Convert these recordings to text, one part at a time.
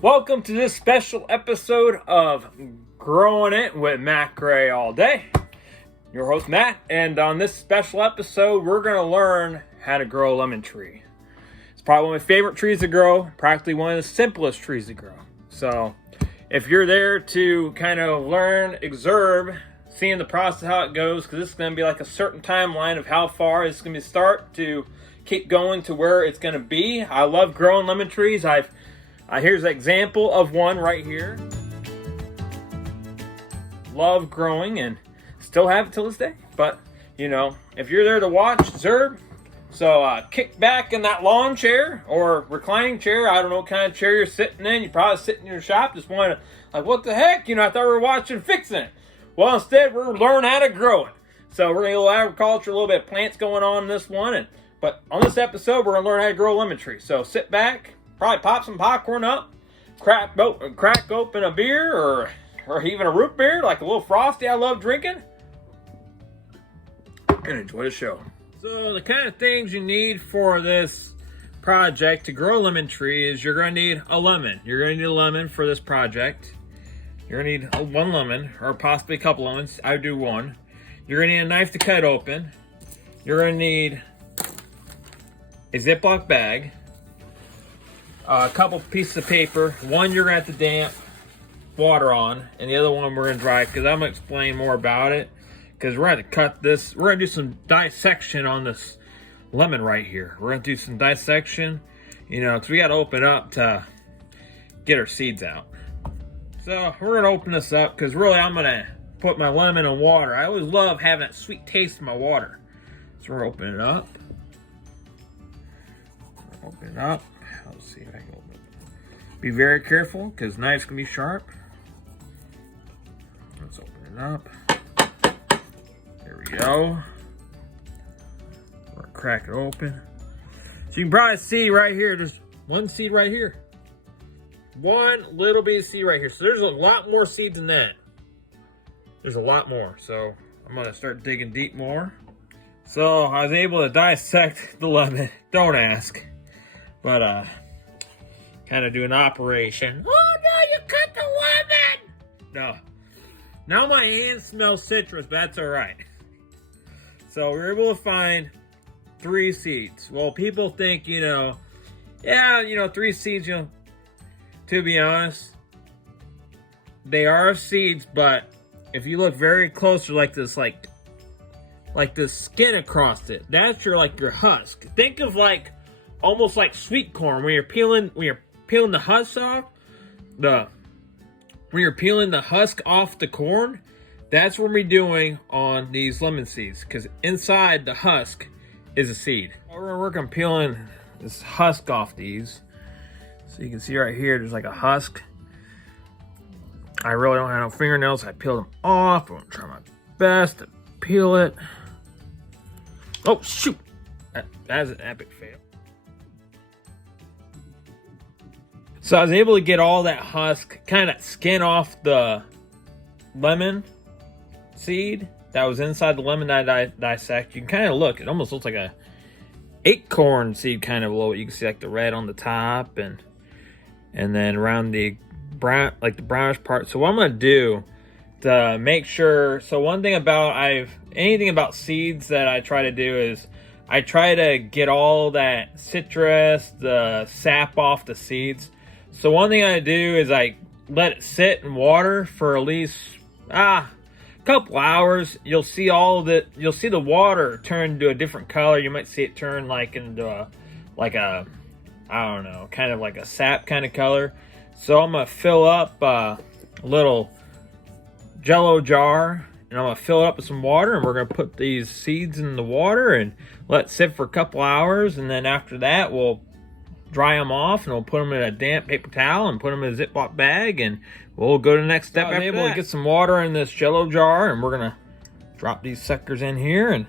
Welcome to this special episode of Growing It with Matt Gray all day. Your host Matt, and on this special episode we're going to learn how to grow a lemon tree. It's probably one of my favorite trees to grow, practically one of the simplest trees to grow. So if you're there to kind of learn, observe, seeing the process, how it goes, because this is going to be like a certain timeline of how far it's going to start to keep going to where it's going to be. I love growing lemon trees. Here's an example of one right here. Love growing and still have it till this day. But, you know, if you're there to watch, observe. So kick back in that lawn chair or reclining chair. I don't know what kind of chair you're sitting in. You probably sitting in your shop just want to, like, what the heck? You know, I thought we were watching Fixing It. Well, instead, we're learning how to grow it. So we're going to get a little agriculture, a little bit of plants going on in this one. But on this episode, we're going to learn how to grow a lemon tree. So sit back. Probably pop some popcorn up, crack open a beer or even a root beer, like a little frosty I love drinking, and enjoy the show. So the kind of things you need for this project to grow a lemon tree is you're going to need a lemon. You're going to need a lemon for this project. You're going to need one lemon or possibly a couple lemons. I do one. You're going to need a knife to cut open. You're going to need a Ziploc bag. A couple pieces of paper. One you're going to have to damp water on, and the other one we're going to dry, because I'm going to explain more about it, because we're going to cut this. We're going to do some dissection on this lemon right here. We're going to do some dissection, you know, because we got to open up to get our seeds out. So we're going to open this up, because really I'm going to put my lemon in water. I always love having that sweet taste in my water. So we're opening it up. Open it up. Let's see if I can open it. Be very careful, because knives can be sharp. Let's open it up. There we go. We're gonna crack it open. So you can probably see right here, there's one seed right here. One little bit of seed right here. So there's a lot more seeds than that. There's a lot more. So I'm gonna start digging deep more. So I was able to dissect the lemon. Don't ask. But kind of do an operation. Oh no, you cut the lemon! No. Now my hands smell citrus, but that's alright. So we were able to find 3 seeds. Well, people think, you know, yeah, you know, 3 seeds, you know, to be honest, they are seeds, but if you look very closely, like this, like the skin across it, that's your husk. Think of almost like sweet corn when you're peeling the husk off. When you're peeling the husk off the corn, that's what we're doing on these lemon seeds, because inside the husk is a seed. We're gonna work on peeling this husk off these. So you can see right here, there's like a husk. I really don't have no fingernails. I peeled them off. I'm gonna try my best to peel it. Oh shoot! That's an epic fail. So I was able to get all that husk, kind of skin off the lemon seed that was inside the lemon that I dissect. You can kind of look, it almost looks like a acorn seed kind of below it. You can see like the red on the top and then around the brown, like the brownish part. So what I'm gonna do to make sure, so one thing about anything about seeds that I try to do is I try to get all that citrus, the sap off the seeds. So one thing I do is I let it sit in water for at least a couple hours. You'll see you'll see the water turn into a different color. You might see it turn into a I don't know, kind of like a sap kind of color. So I'm gonna fill up a little Jello jar, and I'm gonna fill it up with some water, and we're gonna put these seeds in the water and let it sit for a couple hours, and then after that we'll dry them off, and we'll put them in a damp paper towel and put them in a Ziploc bag, and we'll go to the next step. I was able to get some water in this Jello jar, and we're gonna drop these suckers in here, and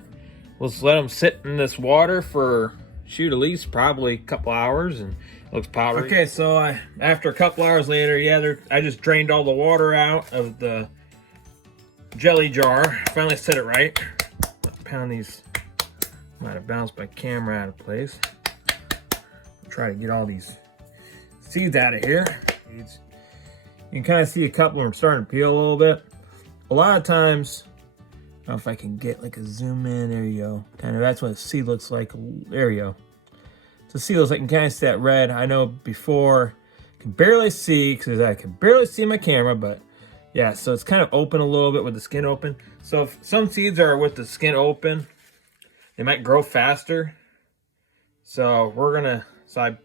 we'll just let them sit in this water for at least probably a couple hours, and it looks powdery. Okay, so after a couple hours later, yeah, I just drained all the water out of the jelly jar. Finally set it right. Pound these. Might have bounced my camera out of place. Try to get all these seeds out of here. seeds. You can kind of see a couple of them starting to peel a little bit. A lot of times, I don't know if I can get like a zoom in, there you go. Kind of, that's what a seed looks like, there you go. So seed looks like, you can kind of see that red. I know before, I can barely see, because I can barely see my camera, but yeah, so it's kind of open a little bit with the skin open. So if some seeds are with the skin open, they might grow faster. So I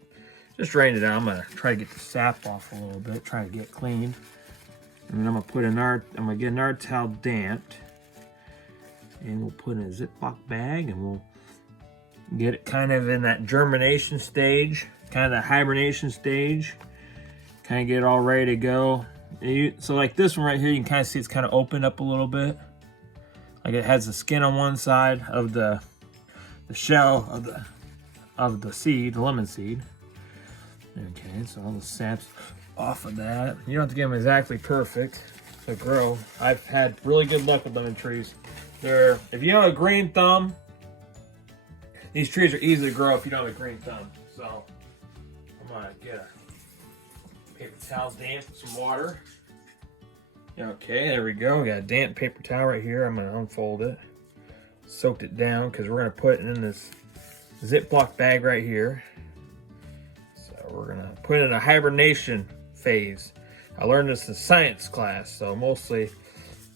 just drained it out. I'm gonna try to get the sap off a little bit, try to get clean. And then I'm gonna get another towel damped. And we'll put it in a Ziploc bag and we'll get it kind of in that germination stage, kind of the hibernation stage. Kind of get it all ready to go. So like this one right here, you can kind of see it's kind of opened up a little bit. Like it has the skin on one side of the shell of the seed, the lemon seed. Okay, so all the sap's off of that. You don't have to get them exactly perfect to grow. I've had really good luck with lemon trees. If you have a green thumb, these trees are easy to grow if you don't have a green thumb. So I'm gonna get a paper towel damp with some water. Okay, there we go. We got a damp paper towel right here. I'm gonna unfold it, soaked it down because we're gonna put it in this Ziploc bag right here. So we're gonna put it in a hibernation phase. I learned this in science class. So mostly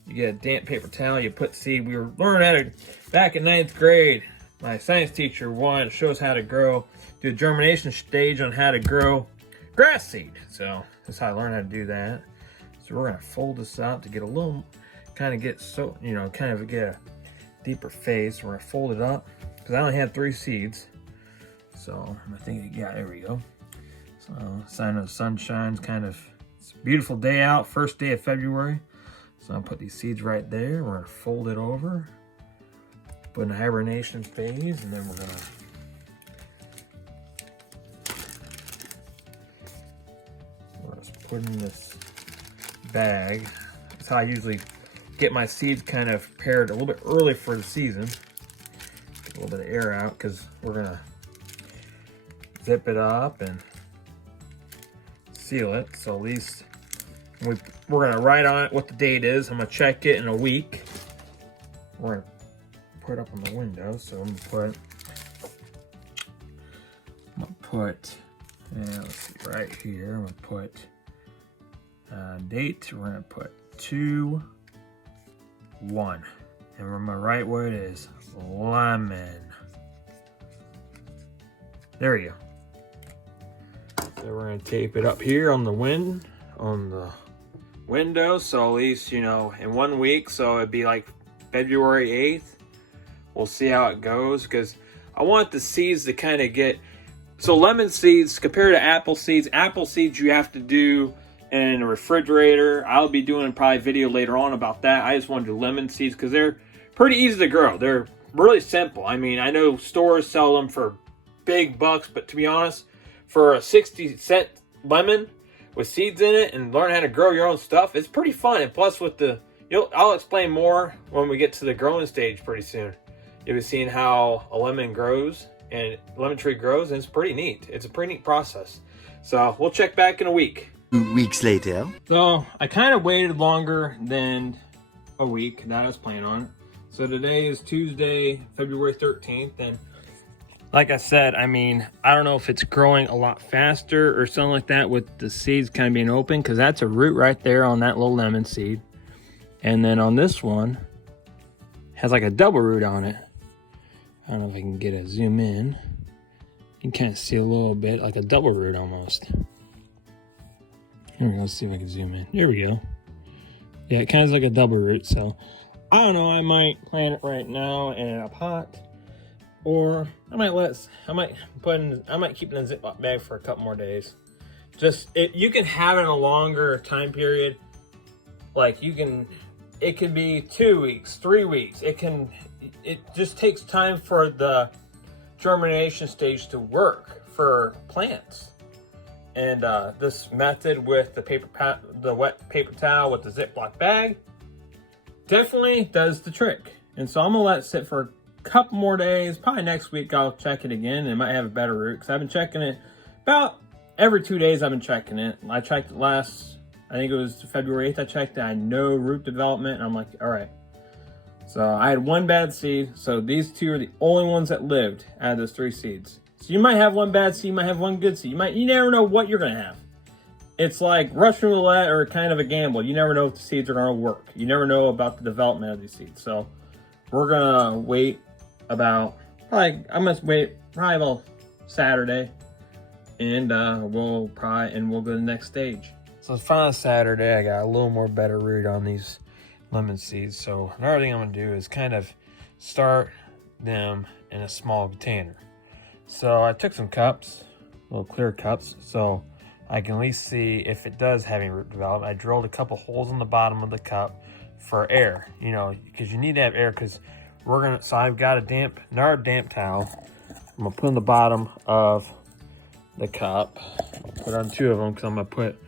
you get a damp paper towel, you put seed. We were learning how to, back in 9th grade, my science teacher wanted to show us how to do a germination stage on how to grow grass seed. So that's how I learned how to do that. So we're gonna fold this out to get a little, kind of get a deeper face. We're gonna fold it up because I only had 3 seeds. So I think, yeah, there we go. So sign of the sunshine's it's a beautiful day out, first day of February. So I'll put these seeds right there. We're gonna fold it over, put in a hibernation phase, and then we're gonna just put in this bag. That's how I usually get my seeds kind of prepared a little bit early for the season. Get a little bit of air out because we're gonna zip it up and seal it. So at least we're gonna write on it what the date is. I'm gonna check it in a week. We're gonna put it up on the window. So I'm gonna put, let's see, right here. I'm gonna put date. We're gonna put 2/1, and we're gonna write what it is. Lemon. There you go. So we're gonna tape it up here on the window, so at least, you know, in 1 week, so it'd be like February 8th. We'll see how it goes, because I want the seeds to kind of get, so lemon seeds compared to apple seeds you have to do in a refrigerator. I'll be doing probably a video later on about that. I just want to do lemon seeds because they're pretty easy to grow. They're really simple. I mean, I know stores sell them for big bucks, but to be honest, for a 60-cent lemon with seeds in it and learn how to grow your own stuff, it's pretty fun. And plus with I'll explain more when we get to the growing stage pretty soon. You'll be seeing how a lemon grows and lemon tree grows, and it's pretty neat. It's a pretty neat process. So we'll check back in a week. 2 weeks later. So I kind of waited longer than a week that I was planning on. So today is Tuesday, February 13th, and like I said, I mean, I don't know if it's growing a lot faster or something like that with the seeds kind of being open, because that's a root right there on that little lemon seed. And then on this one, has like a double root on it. I don't know if I can get a zoom in. You can kind of see a little bit, like a double root almost. Here we go, let's see if I can zoom in. There we go. Yeah, it kind of is like a double root, so I don't know, I might plant it right now in a pot. Or I might keep it in a Ziploc bag for a couple more days. You can have it in a longer time period. Like it could be 2 weeks, 3 weeks. It just takes time for the germination stage to work for plants. And this method with the wet paper towel with the Ziploc bag definitely does the trick. And so I'm gonna let it sit for a couple more days. Probably next week I'll check it again, and it might have a better root, because I've been checking it about every 2 days I've been checking it. I checked it last, I think it was February 8th I checked it. I had no root development, and I'm like, all right. So I had one bad seed. So these 2 are the only ones that lived out of those 3 seeds. So you might have one bad seed, you might have one good seed. You never know what you're gonna have. It's like Russian roulette or kind of a gamble. You never know if the seeds are gonna work. You never know about the development of these seeds. So we're gonna wait about, I'm gonna wait probably about Saturday, and we'll go to the next stage. So it's finally Saturday. I got a little more better root on these lemon seeds. So another thing I'm gonna do is kind of start them in a small container. So I took some cups, little clear cups, so I can at least see if it does have any root development. I drilled a couple holes in the bottom of the cup for air, you know, because you need to have air, because so I've got another damp towel. I'm gonna put in the bottom of the cup. I'll put on 2 of them, because I'm gonna put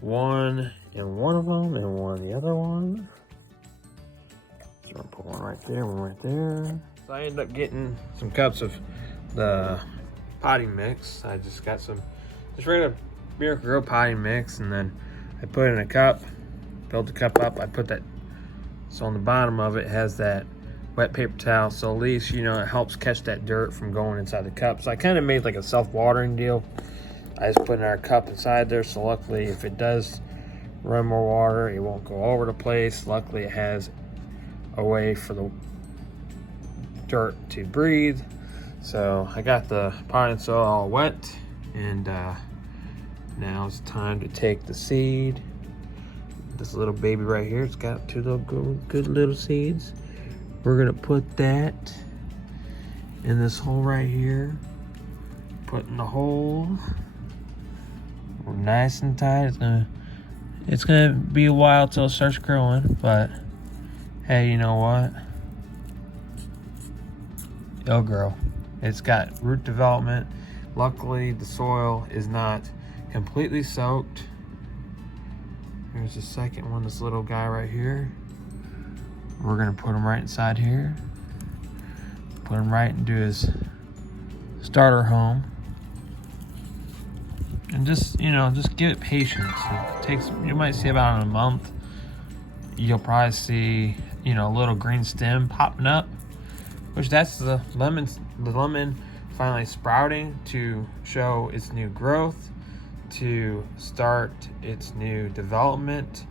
one in one of them and one in the other one. So I'm gonna put one right there, one right there. So I ended up getting some cups of the potting mix. I just got some just regular Miracle-Gro potting mix, and then I put it in a cup, filled the cup up. I put that, so on the bottom of it has that wet paper towel, so at least, you know, it helps catch that dirt from going inside the cup. So I kind of made like a self-watering deal. I just put in our cup inside there, so luckily if it does run more water, it won't go over the place. Luckily it has a way for the dirt to breathe. So I got the potting soil all wet, and now it's time to take the seed. This little baby right here, it's got 2 little good little seeds. We're gonna put that in this hole right here. Put in the hole. We're nice and tight. It's gonna be a while till it starts growing, but hey, you know what? It'll grow. It's got root development. Luckily, the soil is not completely soaked. Here's the second one, this little guy right here. We're gonna put him right inside here. Put him right into his starter home. And just, you know, just give it patience. It takes, you might see about in a month, you'll probably see, you know, a little green stem popping up, which that's the lemon finally sprouting to show its new growth, to start its new development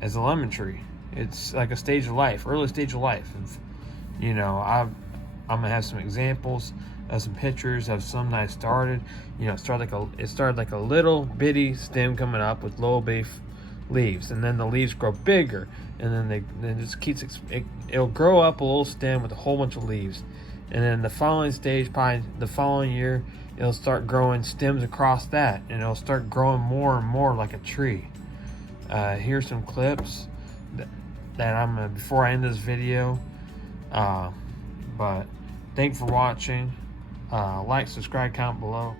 as a lemon tree. It's like a stage of life, early stage of life. You know, I'm gonna have some examples of some pictures of some that I started. You know, it started like a little bitty stem coming up with little bitty leaves, and then the leaves grow bigger, and then it just keeps it'll grow up a little stem with a whole bunch of leaves. And then the following stage, probably the following year, it'll start growing stems across that, and it'll start growing more and more like a tree. Here's some clips that I'm gonna, before I end this video. But thanks for watching. Like, subscribe, comment below.